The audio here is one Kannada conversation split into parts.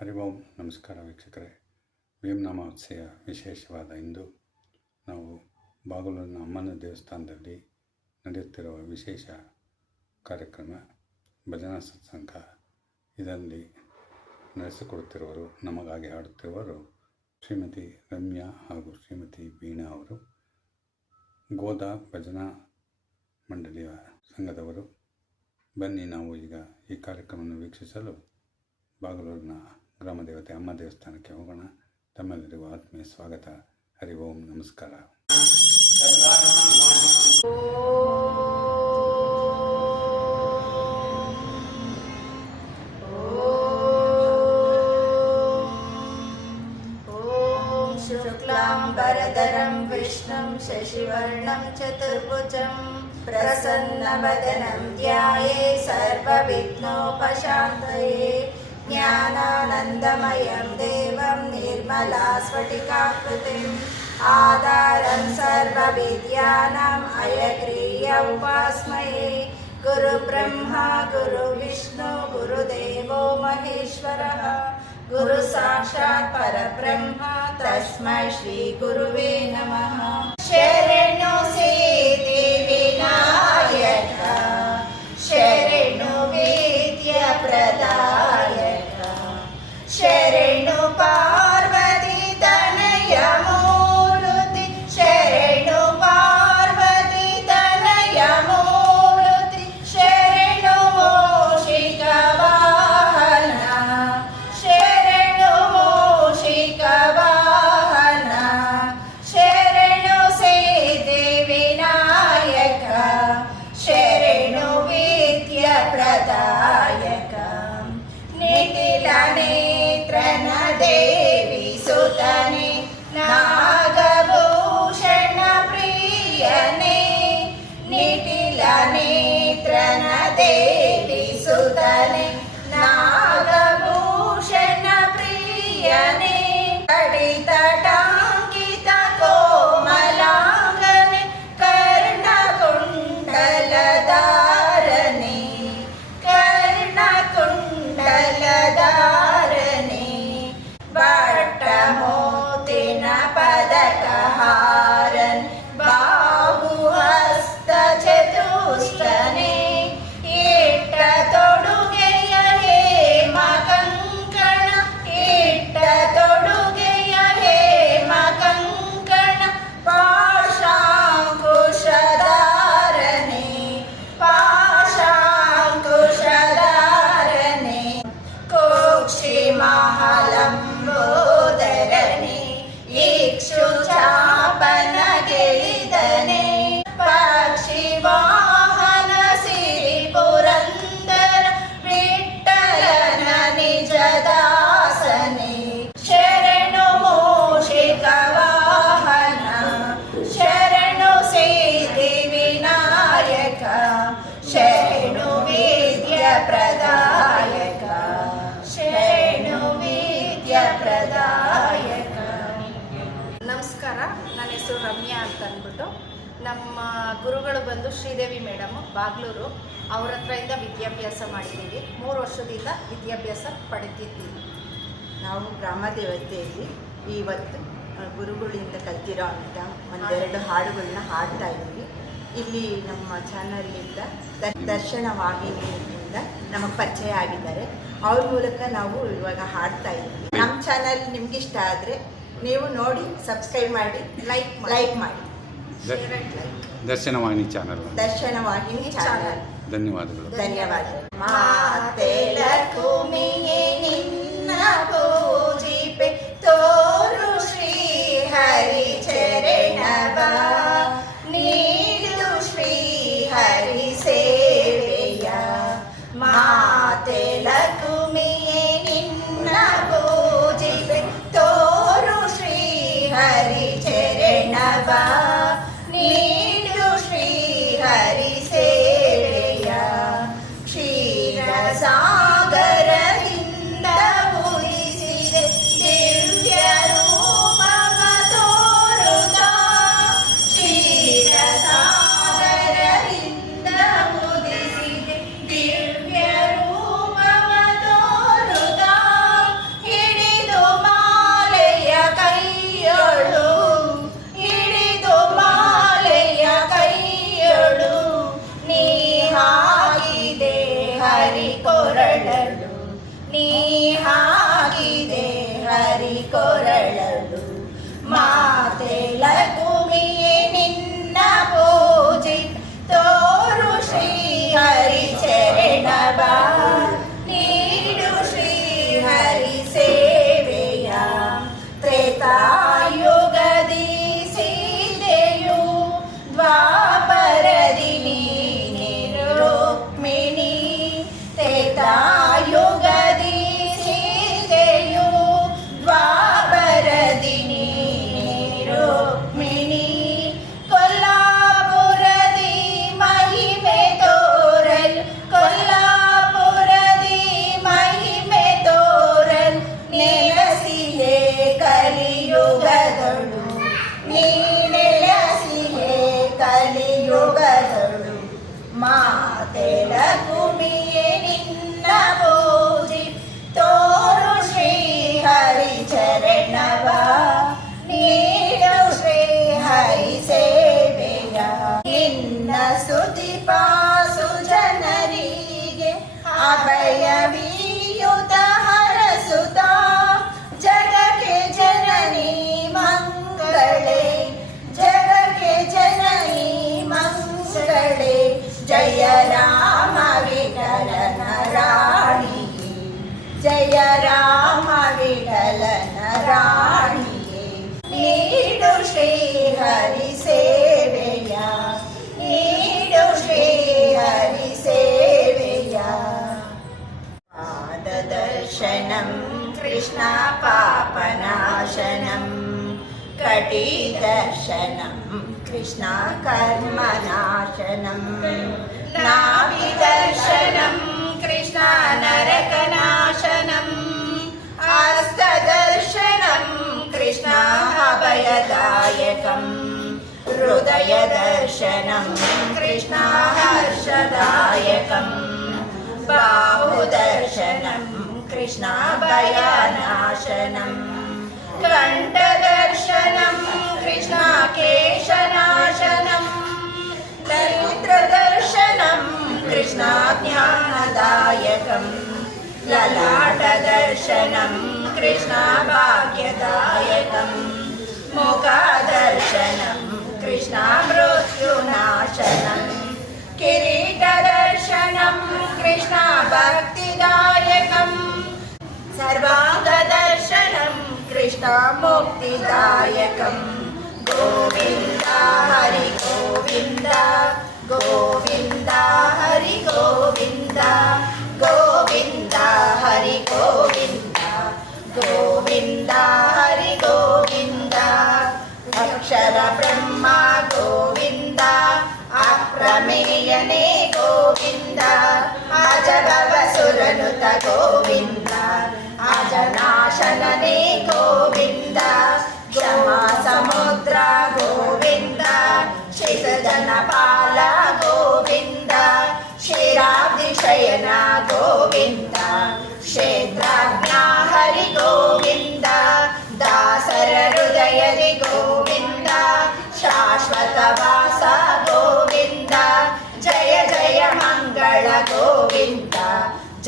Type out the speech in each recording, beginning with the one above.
ಹರಿ ಓಂ. ನಮಸ್ಕಾರ ವೀಕ್ಷಕರೇ. ಭೀಮನಾಮ ಉತ್ಸವ ವಿಶೇಷವಾದ ಇಂದು ನಾವು ಬಾಗಲೂರಿನ ಅಮ್ಮನ ದೇವಸ್ಥಾನದಲ್ಲಿ ನಡೆಯುತ್ತಿರುವ ವಿಶೇಷ ಕಾರ್ಯಕ್ರಮ ಭಜನಾ ಸತ್ಸಂಗ. ಇದರಲ್ಲಿ ನಡೆಸಿಕೊಡುತ್ತಿರುವರು, ನಮಗಾಗಿ ಹಾಡುತ್ತಿರುವರು ಶ್ರೀಮತಿ ರಮ್ಯಾ ಹಾಗೂ ಶ್ರೀಮತಿ ವೀಣಾ ಅವರು, ಗೋದಾ ಭಜನಾ ಮಂಡಳಿಯ ಸಂಘದವರು. ಬನ್ನಿ ನಾವು ಈಗ ಈ ಕಾರ್ಯಕ್ರಮವನ್ನು ವೀಕ್ಷಿಸಲು ಬಾಗಲೂರಿನ ಗ್ರಾಮ ದೇವತೆ ಅಮ್ಮ ದೇವಸ್ಥಾನಕ್ಕೆ ಹೋಗೋಣ. ತಮ್ಮೆಲ್ಲರಿಗೂ ಆತ್ಮೀಯ ಸ್ವಾಗತ. ಹರಿ ಓಂ. ನಮಸ್ಕಾರ. शुक्लाम्बरधरं विष्णुं शशिवर्णं चतुर्भुजं प्रसन्नवदनं ध्याये सर्वविघ्नोपशान्तये। ज्ञानानन्दमयं देवं निर्मलास्फटिकाकृतिम् आधारं सर्वविद्यानां हयग्रीवम् उपास्महे। गुरुब्रह्मा गुरुविष्णु गुरुदेवो महेश्वरः, गुरु साक्षात् परब्रह्म तस्मै श्री गुरुवे नमः। शरणु सिद्धि विनायक शरणु विद्य प्रदायक शरणु पार्वती तनय मूर्ति शरणु पार्वती तनय मूर्ति शरणु मूषिक वाहन शरणु मूषिक वाहन शरणु सिद्धि विनायक शरणु विद्य प्रदायक निखिल नेत्रन देवी सुतने नागभूषण प्रियने निखिल नेत्रन देवी सुतने नागभूषण प्रियने कडितटाङ्कित कोमलाङ्गने कर्णकुण्डलधारणे कर्णकुण्डलधारणे भट्टमोतिन पदकहारन् बाहुहस्त चतुष्टने इट्ट ತೊಡುಗೆಯ ಹೇಮ ಕಂಕಣ ಇಟ್ಟ ತೊಡುಗೆಯ ಹೇಮ ಕಂಕಣ ಪಾಶಾಂಕುಶಧಾರನೆ ಪಾಶಾಂಕುಶಧಾರನೆ ಕೋಕ್ಷಿ ಮಹಾಲಂಬೋದರನೆ ಇಕ್ಷುಚಾಪನ ಗೆಳಿದನೆ ಪಕ್ಷಿ ವಾಹನ ಸಿರಿ ಪುರಂದರ ವಿಠ್ಠಲನ ನಿಜ ದಾಸನೆ ಶರಣು ಮೂಷಿಕ ವಾಹನ ಶರಣು ಸಿದ್ಧಿ ವಿನಾಯಕ ಶರಣು ವಿದ್ಯ ಪ್ರದಾಯಕ ಶರಣು ವಿದ್ಯ ಪ್ರದಾಯಕ. ನಮಸ್ಕಾರ, ನನ್ನ ಹೆಸರು ರಮ್ಯಾ ಅಂತ ಅಂದ್ಬಿಟ್ಟು. ನಮ್ಮ ಗುರುಗಳು ಬಂದು ಶ್ರೀದೇವಿ ಮೇಡಮು ಬಾಗ್ಲೂರು. ಅವ್ರ ಹತ್ರದಿಂದ ವಿದ್ಯಾಭ್ಯಾಸ ಮಾಡಿದ್ದೀವಿ. 3 ವರ್ಷದಿಂದ ವಿದ್ಯಾಭ್ಯಾಸ ಪಡೆದಿದ್ದೀವಿ. ನಾವು ಗ್ರಾಮ ದೇವತೆಯಲ್ಲಿ ಇವತ್ತು ಗುರುಗಳಿಂದ ಕಲ್ತಿರೋ ಅಂತ ಒಂದೆರಡು ಹಾಡುಗಳನ್ನ ಹಾಡ್ತಾ ಇದ್ದೀವಿ. ಇಲ್ಲಿ ನಮ್ಮ ಚಾನಲ್ನಿಂದ ದರ್ಶನ ವಾಹಿನಿಯಿಂದ ನಮಗೆ ಪರಿಚಯ ಆಗಿದ್ದಾರೆ. ಅವ್ರ ಮೂಲಕ ನಾವು ಇವಾಗ ಹಾಡ್ತಾ ಇದ್ದೀವಿ. ನಮ್ಮ ಚಾನಲ್ ನಿಮ್ಗೆ ಇಷ್ಟ ಆದರೆ ನೀವು ನೋಡಿ ಸಬ್ಸ್ಕ್ರೈಬ್ ಮಾಡಿ, ಲೈಕ್ ಮಾಡಿ. ದರ್ಶನ ವಾಹಿನಿ ಚಾನಲ್. ದರ್ಶನ ವಾಹಿನಿ ಚಾನಲ್. ಧನ್ಯವಾದಗಳು. ಧನ್ಯವಾದಗಳು. ಮಾತೆ ಲಕ್ಷ್ಮಿಯೇ ನಿನ್ನ ಪೂಜಿಪೆ ತೋರು ಶ್ರೀ ಹರಿ ಚರಣವ ನೀಡು ಶ್ರೀ ಹರಿ ಸೇವೆಯ. ಮಾತೆ ಲಕ್ಷ್ಮಿಯೇ ನಿನ್ನ ಪೂಜಿಪೆ ತೋರು ಶ್ರೀ ಹರಿ ಚರಣವ ನೀಡು ಶ್ರೀ ಹರಿ ಸೇವೆಯ. ಕ್ಷೀರ ಸಾಗರದಿಂದ ಕೊರಳಲು ಮಾತೆ ಲಕ್ಷ್ಮಿಯೇ ನಿನ್ನ ಪೂಜೆ ತೋರು ಶ್ರೀ ಹರಿ ಚರಣವ ನೀಡು ಶ್ರೀ ಹರಿ ಸೇವೆಯ ತ್ರೇತಾಯುಗದಿ ಸೀತೆಯು ದ್ವಾಪರದಿ ನೀನೆ ರುಕ್ಮಿಣಿ ತ್ರೇತಾಯುಗದಿ ಸೀತೆಯು ದ್ವಾಪರದಿ ನೀನೆ ರುಕ್ಮಿಣಿ ಕೊಲ್ಲಾಪುರದಿ ಮಹಿಮೆ ತೋರಲ್ ಕೊಲ್ಲಾಪುರದಿ ಮಹಿಮೆ ತೋರಲ್ ನೆಲೆಸಿಹೆ ಕಲಿಯುಗದಳು ನೀ ನೆಲೆಸಿಹೆ ಕಲಿಯುಗದಳು ಮಾತೆ ಲಕ್ಷ್ಮಿಯೇ ನಿನ್ನ ಪೂಜೆ ತೋರು ಶ್ರೀ ಹರಿ ಚರಣವ ನೀಡು ಶ್ರೀ ಹರಿ ಸೇವೆಯ ನಿನ್ನ ಸ್ತುತಿ ಪಾಸು ಜನರಿಗೆ ಅಭಯವೀಯುತ ಹರಸುತ ಜಗಕ್ಕೆ ಜನನಿ ಮಂಗಳೇ ಜಗಕ್ಕೆ ಜನನಿ ಮಂಗಳೇ ಜಯ ರಾಮ ವಿಠಲನ ರಾಣಿಯೇ ಜಯ ರಾಮ ವಿಠಲನ ರಾಣಿಯೇ ನೀಡು ಶ್ರೀ ಹರಿ ಸೇವೆಯ ನೀಡು ಶ್ರೀ ಹರಿ ಸೇವೆಯ ಪಾದದರ್ಶನಂ ಕೃಷ್ಣ ಪಾಪನಾಶನಂ ಕಟಿದರ್ಶನಂ ಕೃಷ್ಣ ಕರ್ಮನಾಶನಂ ನಾಭಿದರ್ಶನಂ ಕೃಷ್ಣ ನರಕನಾಶನಂ ಹಸ್ತದರ್ಶನಂ ಕೃಷ್ಣ ಅಭಯದಾಯಕಂ ಹೃದಯದರ್ಶನಂ ಕೃಷ್ಣ ಹರ್ಷದಾಯಕಂ ಬಾಹುದರ್ಶನಂ ಕೃಷ್ಣ ಭಯನಾಶನಂ ಕಂಠದರ್ಶನಂ ಕೃಷ್ಣ ಕೇಶನಾಶನಂ ದರಿದ್ರದರ್ಶನಂ ಕೃಷ್ಣ ಜ್ಞಾನದಾಯಕಂ ಲಲಾಟದರ್ಶನಂ ಕೃಷ್ಣ ಭಾಗ್ಯದಾಯಕಂ ಮುಖದರ್ಶನಂ ಕೃಷ್ಣ ಮೃತ್ಯುನಾಶನಂ ಕಿರೀಟದರ್ಶನಂ ಕೃಷ್ಣ ಭಕ್ತಿದಾಯಕಂ ಸರ್ವಾಂಗದರ್ಶನಂ ಕೃಷ್ಣ ಮುಕ್ತಿದಾಯಕಂ ಗೋವಿಂದ ಹರಿ ಗೋವಿಂದ ಗೋವಿಂದ ಹರಿ ಗೋವಿಂದ ಗೋವಿಂದ ಹರಿ ಗೋವಿಂದ ಗೋವಿಂದ ಹರಿ ಗೋವಿಂದ ಅಕ್ಷರ ಬ್ರಹ್ಮ ಗೋವಿಂದ ಅಪ್ರಮೇಯನೇ ಗೋವಿಂದ ಅಜಭವ ಸುರನುತ ಗೋವಿಂದ ಅಜನಾಶನನೇ ಗೋವಿಂದ ಕ್ಷಮಾ ಸಮುದ್ರ ಗೋವಿಂದ ಶಿತಜನ ಪಾಲ ಗೋವಿಂದ ಕ್ಷೀರಾಬ್ಧಿ ಶಯನ ಗೋವಿಂದ ಕ್ಷೇತ್ರಜ್ಞ ಹರಿ ಗೋವಿಂದ ದಾಸರ ಹೃದಯದಿ ಗೋವಿಂದ ಶಾಶ್ವತ ವಾಸ ಗೋವಿಂದ ಜಯ ಜಯ ಮಂಗಳ ಗೋವಿಂದ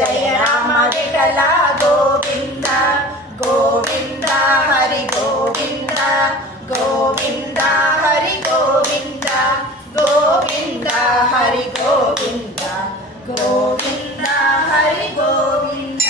ಜಯ ರಾಮ ವಿಠಲ ಗೋವಿಂದ ಗೋವಿಂದ ಹರಿ ಗೋವಿಂದ ಗೋವಿಂದ ಹರಿ ಗೋವಿಂದ ಗೋವಿಂದ ಹರಿ ಗೋವಿಂದ ಗೋವಿಂದ ಹರಿ ಗೋವಿಂದ.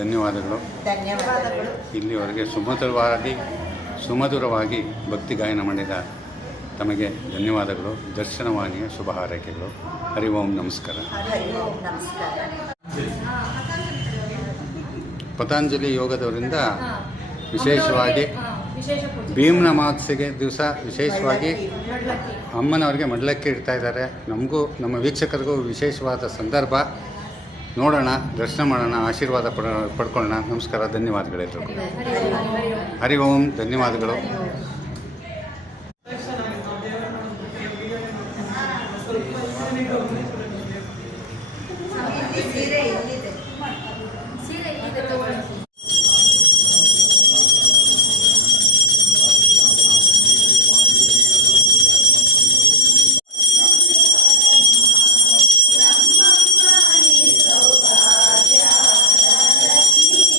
ಧನ್ಯವಾದಗಳು. ಧನ್ಯವಾದಗಳು. ಇಲ್ಲಿವರೆಗೆ ಸುಮಧುರವಾಗಿ ಭಕ್ತಿ ಗಾಯನ ಮಾಡಿದ ತಮಗೆ ಧನ್ಯವಾದಗಳು. ದರ್ಶನವಾಣಿಯ ಶುಭ ಹಾರೈಕೆಗಳು. ಹರಿ ಓಂ ನಮಸ್ಕಾರ. ಹರಿ ಓಂ ನಮಸ್ಕಾರ. ಪತಂಜಲಿ ಯೋಗದವರಿಂದ ವಿಶೇಷವಾಗಿ ಭೀಮ್ನ ಅಮಾವಾಸ್ಯೆಗೆ ದಿವಸ ವಿಶೇಷವಾಗಿ ಅಮ್ಮನವ್ರಿಗೆ ಮಡ್ಲಕ್ಕಿ ಇಡ್ತಾ ಇದ್ದಾರೆ. ನಮಗೂ ನಮ್ಮ ವೀಕ್ಷಕರಿಗೂ ವಿಶೇಷವಾದ ಸಂದರ್ಭ. ನೋಡೋಣ, ದರ್ಶನ ಮಾಡೋಣ, ಆಶೀರ್ವಾದ ಪಡ್ಕೊಳ್ಳೋಣ. ನಮಸ್ಕಾರ, ಧನ್ಯವಾದಗಳೆಲ್ಲರಿಗೂ. ಹರಿ ಓಂ, ಧನ್ಯವಾದಗಳು.